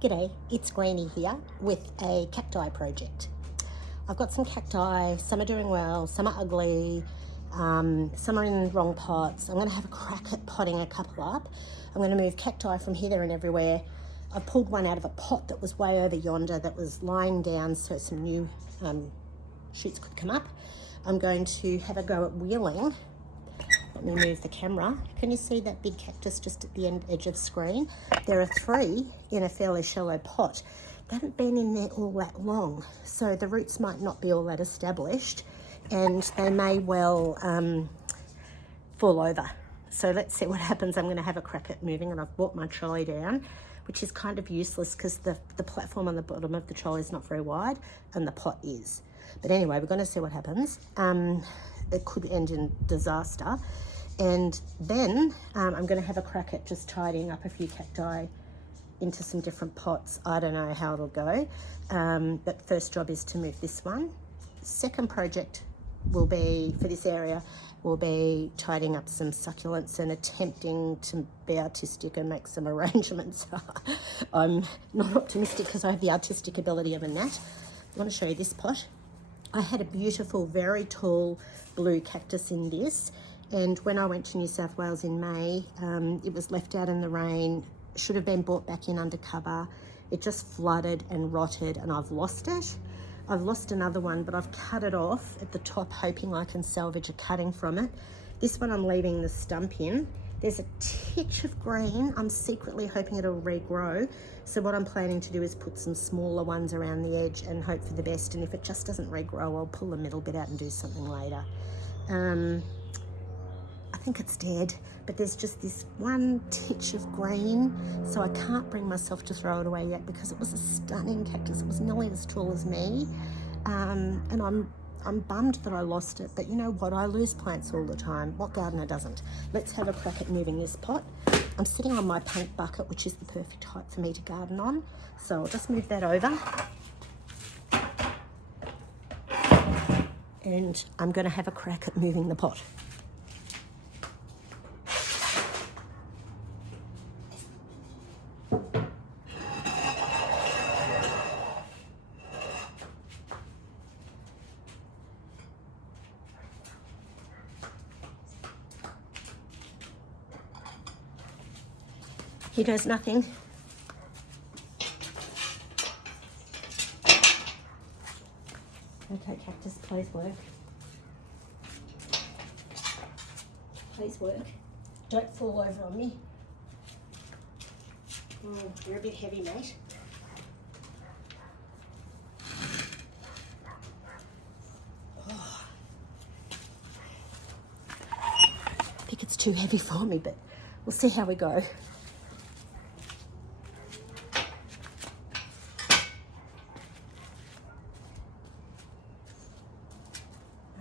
G'day, it's Granny here with a cacti project. I've got some cacti, some are doing well, some are ugly, some are in wrong pots. I'm going to have a crack at potting a couple up. I'm going to move cacti from here, there and everywhere. I pulled one out of a pot that was way over yonder that was lying down so some new shoots could come up. I'm going to have a go at wheeling. Let me move the camera. Can you see that big cactus just at the edge of the screen? There are 3 in a fairly shallow pot. They haven't been in there all that long, so the roots might not be all that established and they may well fall over. So let's see what happens. I'm going to have a crack at moving, and I've brought my trolley down, which is kind of useless because the platform on the bottom of the trolley is not very wide and the pot is. But anyway, we're going to see what happens. It could end in disaster. And then I'm going to have a crack at just tidying up a few cacti into some different pots. I don't know how it'll go, but first job is to move this one. Second project will be, for this area, will be tidying up some succulents and attempting to be artistic and make some arrangements. I'm not optimistic because I have the artistic ability of a gnat. I want to show you this pot. I had a beautiful, very tall blue cactus in this, and when I went to New South Wales in May, it was left out in the rain, should have been brought back in under cover. It just flooded and rotted and I've lost it. I've lost another one, but I've cut it off at the top, hoping I can salvage a cutting from it. This one I'm leaving the stump in. There's a titch of green. I'm secretly hoping it'll regrow. So what I'm planning to do is put some smaller ones around the edge and hope for the best. And if it just doesn't regrow, I'll pull the middle bit out and do something later. I think it's dead, but there's just this one titch of green. So I can't bring myself to throw it away yet because it was a stunning cactus. It was nearly as tall as me. And I'm bummed that I lost it, but you know what? I lose plants all the time. What gardener doesn't? Let's have a crack at moving this pot. I'm sitting on my paint bucket, which is the perfect height for me to garden on. So I'll just move that over. And I'm going to have a crack at moving the pot. He does nothing. Okay, cactus, please work. Please work. Don't fall over on me. Oh, you're a bit heavy, mate. Oh. I think it's too heavy for me, but we'll see how we go.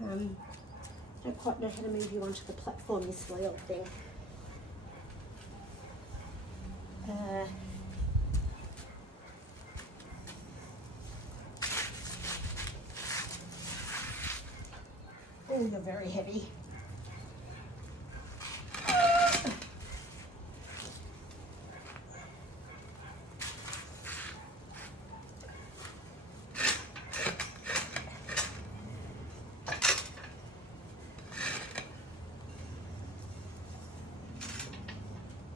I don't quite know how to move you onto the platform, this silly old thing. Oh, you're very heavy.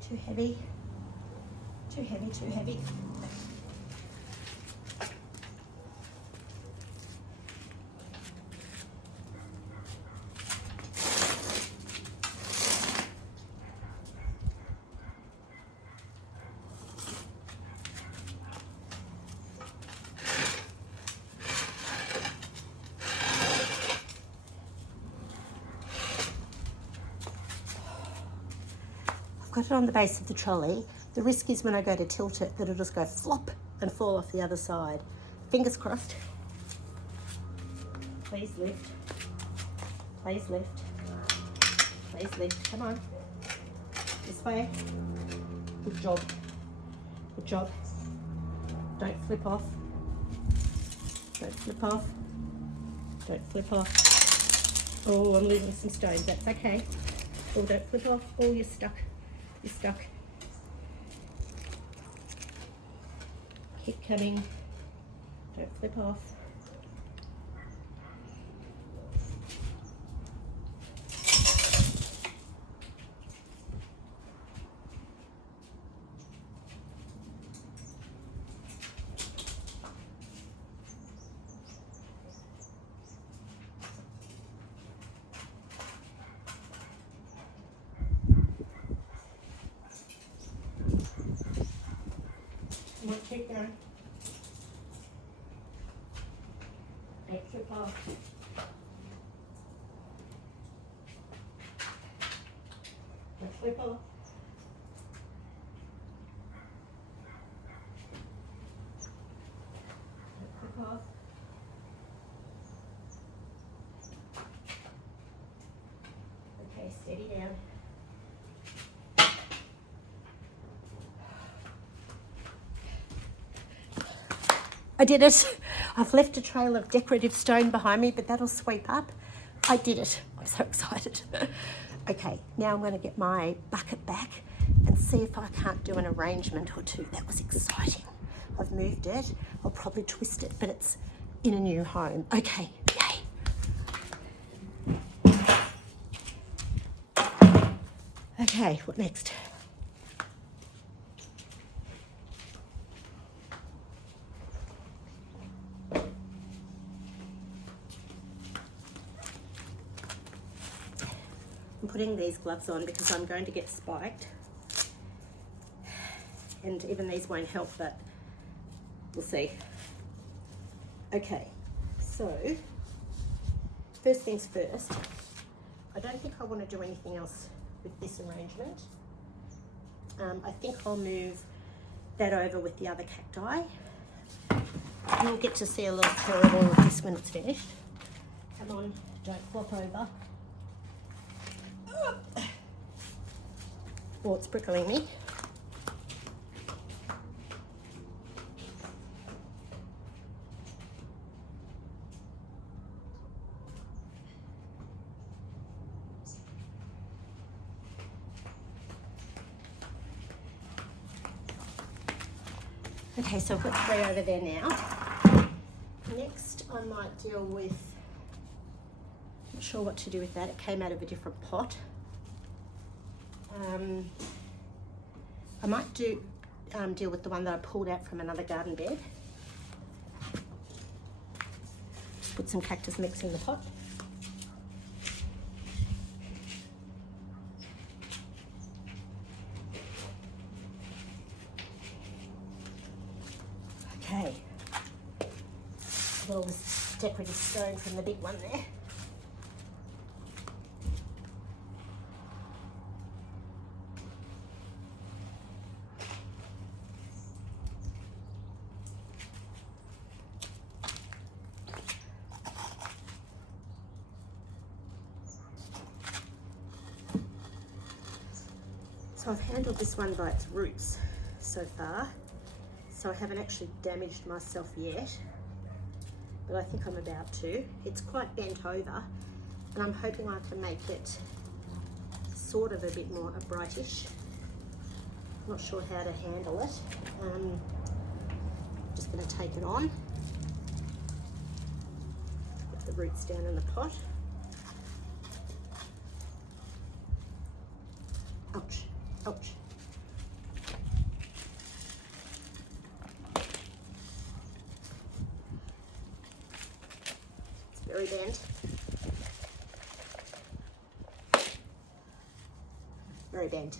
Too heavy, too heavy, too heavy. Got it on the base of the trolley. The risk is when I go to tilt it that it'll just go flop and fall off the other side. Fingers crossed. Please lift. Please lift. Please lift. Come on. This way. Good job. Good job. Don't flip off. Don't flip off. Don't flip off. Oh, I'm losing some stones. That's okay. Oh, don't flip off. Oh, you're stuck. You're stuck. Keep coming. Don't flip off. Keep going. Extra path. Let's flip off. Let's flip off. Okay, steady down. I did it. I've left a trail of decorative stone behind me, but that'll sweep up. I did it. I'm so excited. Okay, now I'm going to get my bucket back and see if I can't do an arrangement or two. That was exciting. I've moved it. I'll probably twist it, but it's in a new home. Okay, yay. Okay, what next? I'm putting these gloves on because I'm going to get spiked, and even these won't help, but we'll see. Okay, so first things first, I don't think I want to do anything else with this arrangement. I think I'll move that over with the other cacti. You'll get to see a little corridor of this when it's finished. Come on, don't flop over. Oh, it's prickling me. Okay, so I've got 3 over there now. Next, I might deal with, not sure what to do with that. It came out of a different pot. I might deal with the one that I pulled out from another garden bed. Just put some cactus mix in the pot. Okay. Got all this decorative stone from the big one there. So I've handled this one by its roots so far, so I haven't actually damaged myself yet, but I think I'm about to. It's quite bent over, and I'm hoping I can make it sort of a bit more brightish. Not sure how to handle it. Just going to take it on. Put the roots down in the pot. Ouch. Ouch. It's very bent. Very bent.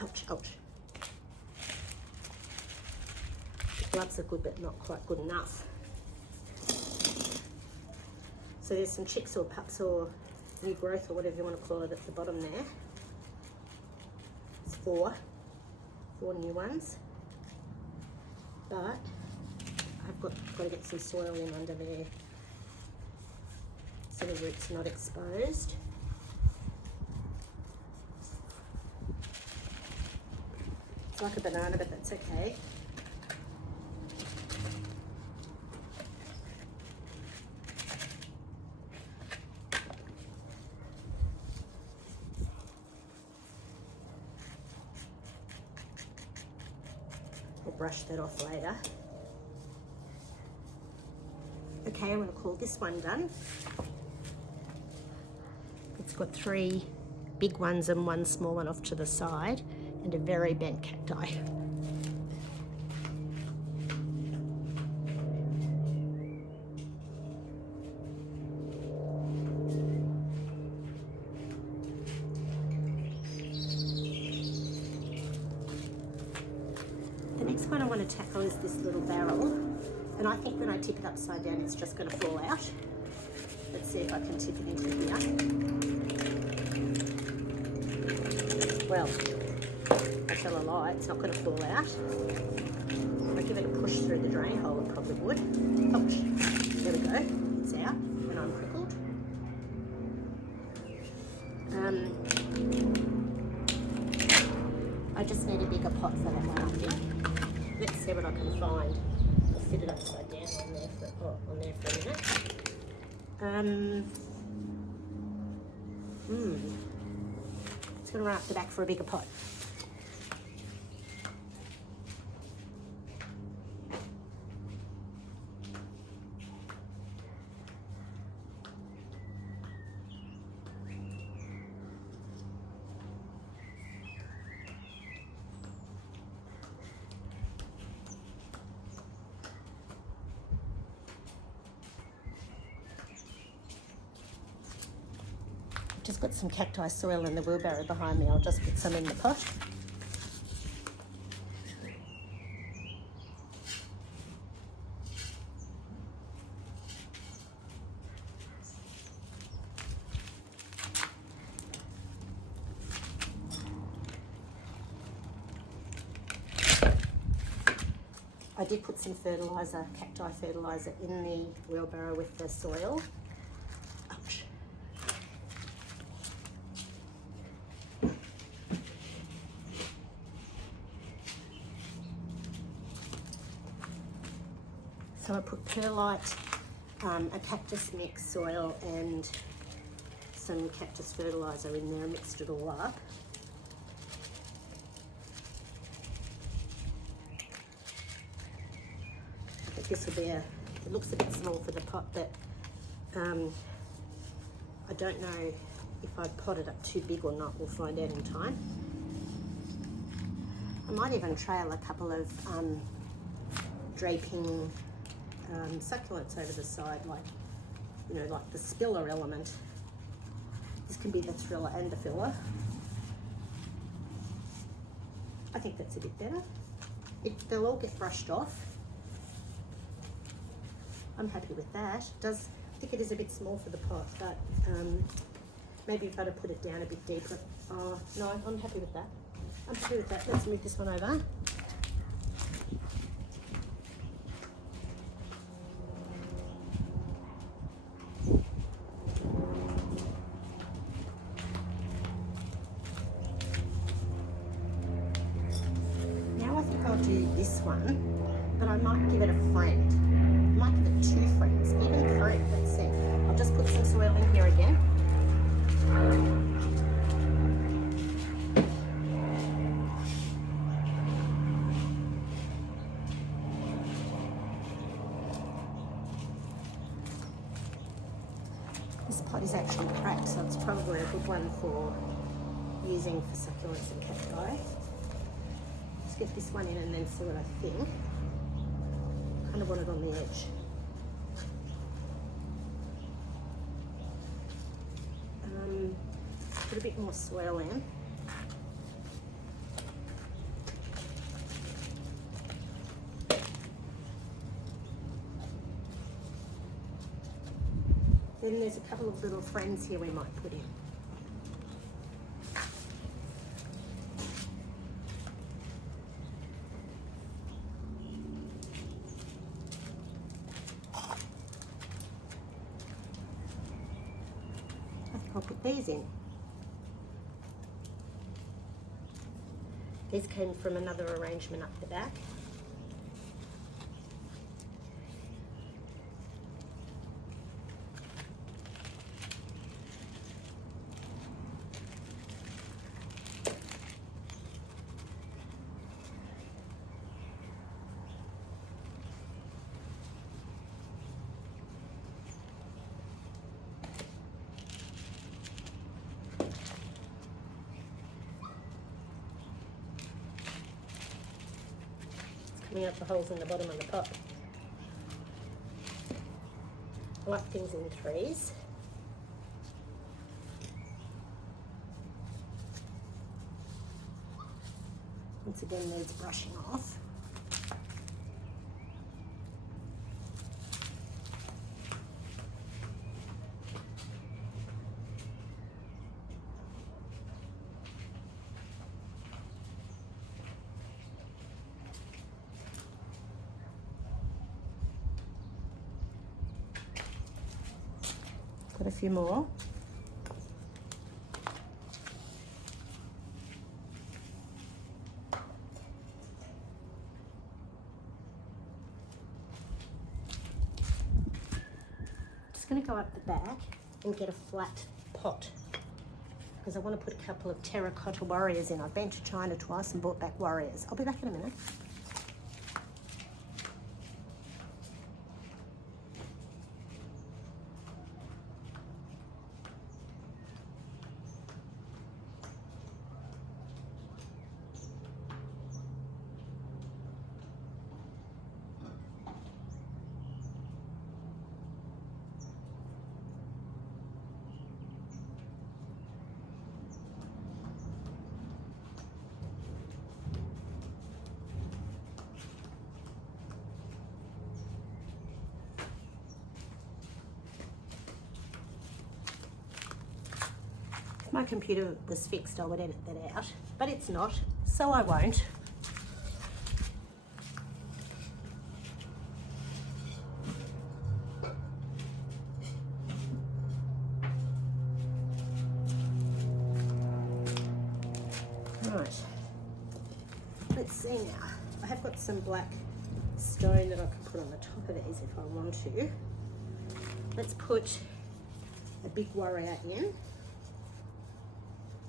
Ouch, ouch. The gloves are good, but not quite good enough. So there's some chicks or pups or new growth or whatever you want to call it at the bottom there. Four new ones, but I've got to get some soil in under there so the roots are not exposed. It's like a banana, but that's okay. I'll brush that off later. Okay, I'm going to call this one done. It's got 3 big ones and 1 small one off to the side, and a very bent cacti. The next one I want to tackle is this little barrel, and I think when I tip it upside down it's just going to fall out. Let's see if I can tip it into here. Well, I tell a lie, it's not going to fall out. If I give it a push through the drain hole, it probably would. Ouch. There we go. It's out and I'm prickled. I just need a bigger pot for that one, I think. Let's see what I can find. I'll sit it upside down on there for a minute. It's going to run up the back for a bigger pot. Just got some cacti soil in the wheelbarrow behind me. I'll just put some in the pot. I did put some fertiliser, cacti fertiliser, in the wheelbarrow with the soil. Ouch. So I put perlite, a cactus mix, soil and some cactus fertiliser in there and mixed it all up. I think this will be it looks a bit small for the pot, but I don't know if I pot it up too big or not. We'll find out in time. I might even trail a couple of draping succulents over the side, like, you know, like the spiller element. This can be the thriller and the filler. I think that's a bit better. They'll all get brushed off. I'm happy with that. I think it is a bit small for the pot, but maybe if I'd have put it down a bit deeper. No, I'm happy with that. I'm happy with that. Let's move this one over. I'll do this one, but I might give it a friend. I might give it 2 friends, even 3. Let's see. I'll just put some soil in here again. This pot is actually cracked, so it's probably a good one for using for succulents and cacti. Get this one in and then see what I think. Kind of want it on the edge. Put a bit more soil in. Then there's a couple of little friends here we might put in. I'll put these in. These came from another arrangement up the back. coming out the holes in the bottom of the pot. I like things in threes. Once again, needs brushing off. Got a few more. Just going to go up the back and get a flat pot because I want to put a couple of terracotta warriors in. I've been to China twice and brought back warriors. I'll be back in a minute. If my computer was fixed, I would edit that out, but it's not, so I won't. Right, let's see now. I have got some black stone that I can put on the top of these if I want to. Let's put a big warrior in.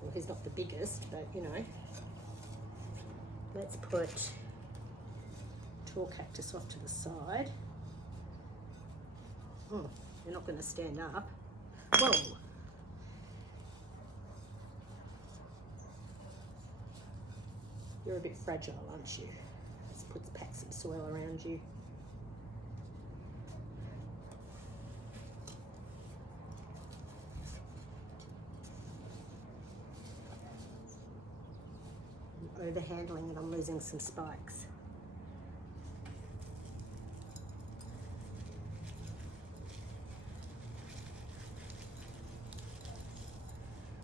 Well, he's not the biggest, but you know. Let's put tall cactus off to the side. Oh, you're not going to stand up. Whoa. You're a bit fragile, aren't you? Let's pack some soil around you. Overhandling and I'm losing some spikes.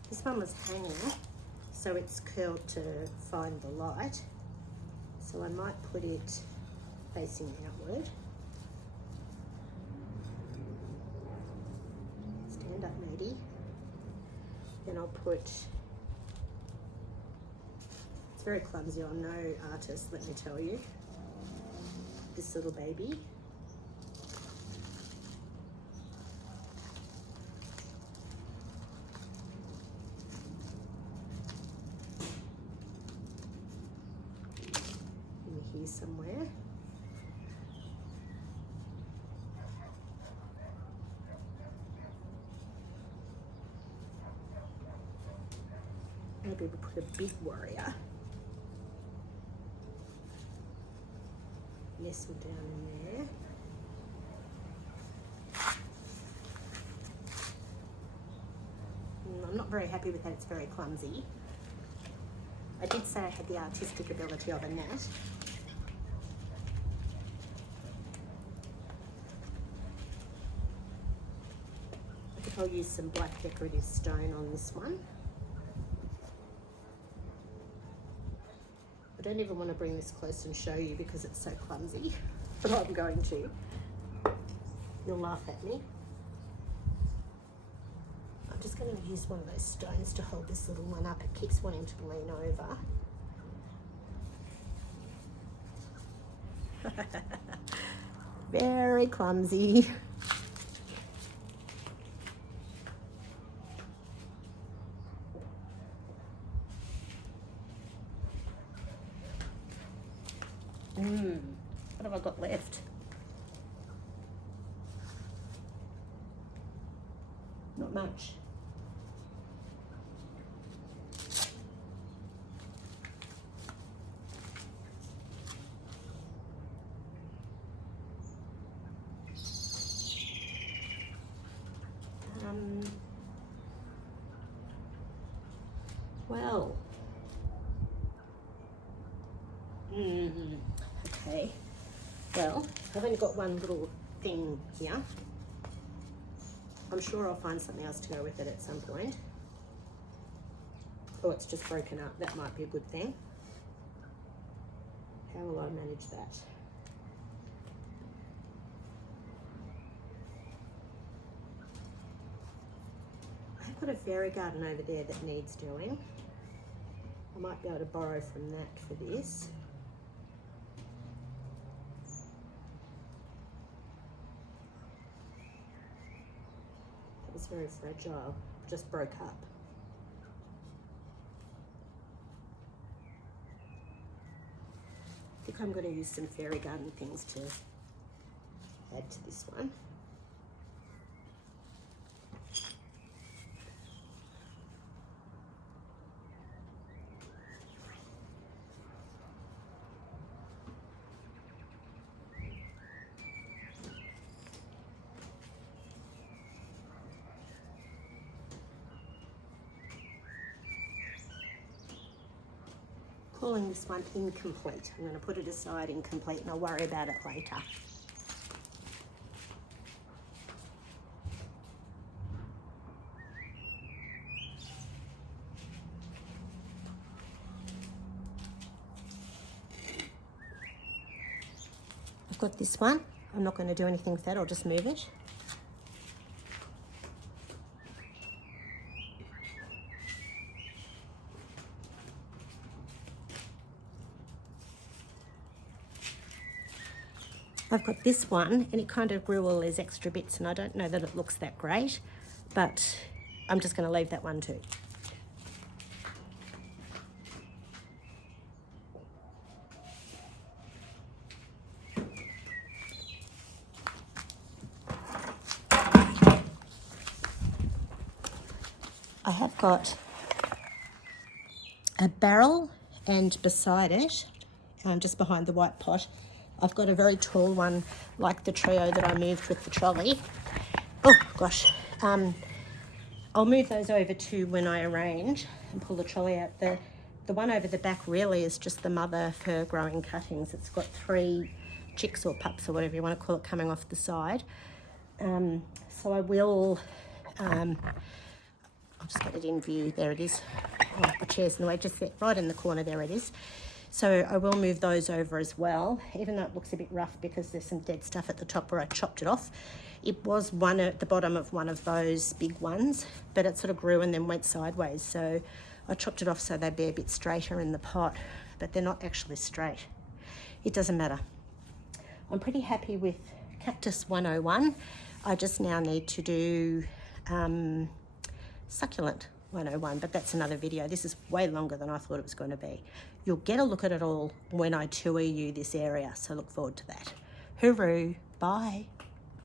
This one was hanging, so it's curled to find the light. So I might put it facing outward. Stand up, matey. Then I'll put, very clumsy, I'm no artist, let me tell you. This little baby. In here somewhere. Maybe we'll put a big warrior. Nestle down in there. I'm not very happy with that, it's very clumsy. I did say I had the artistic ability of a gnat. I think I'll use some black decorative stone on this one. I don't even want to bring this close and show you because it's so clumsy, but I'm going to. You'll laugh at me. I'm just going to use one of those stones to hold this little one up. It keeps wanting to lean over. Very clumsy. What have I got left? Not much. Okay, well, I've only got one little thing here. I'm sure I'll find something else to go with it at some point. Oh, it's just broken up. That might be a good thing. How will I manage that? I've got a fairy garden over there that needs doing. I might be able to borrow from that for this. That was very fragile, just broke up. I think I'm going to use some fairy garden things to add to this one. Calling this one incomplete. I'm going to put it aside incomplete and I'll worry about it later. I've got this one. I'm not going to do anything with that, I'll just move it. I've got this one and it kind of grew all these extra bits and I don't know that it looks that great, but I'm just going to leave that one too. I have got a barrel and beside it, just behind the white pot, I've got a very tall one like the trio that I moved with the trolley. Oh gosh, I'll move those over to when I arrange and pull the trolley out. The one over the back really is just the mother of her growing cuttings. It's got 3 chicks or pups or whatever you want to call it coming off the side. So I will, I'll just get it in view. There it is. Oh, my chair's in the way, just there, right in the corner, there it is. So I will move those over as well, even though it looks a bit rough because there's some dead stuff at the top where I chopped it off. It was one at the bottom of one of those big ones, but it sort of grew and then went sideways. So I chopped it off so they'd be a bit straighter in the pot, but they're not actually straight. It doesn't matter. I'm pretty happy with Cactus 101. I just now need to do Succulent 101, but that's another video. This is way longer than I thought it was going to be. You'll get a look at it all when I tour you this area, so look forward to that. Hooroo, bye.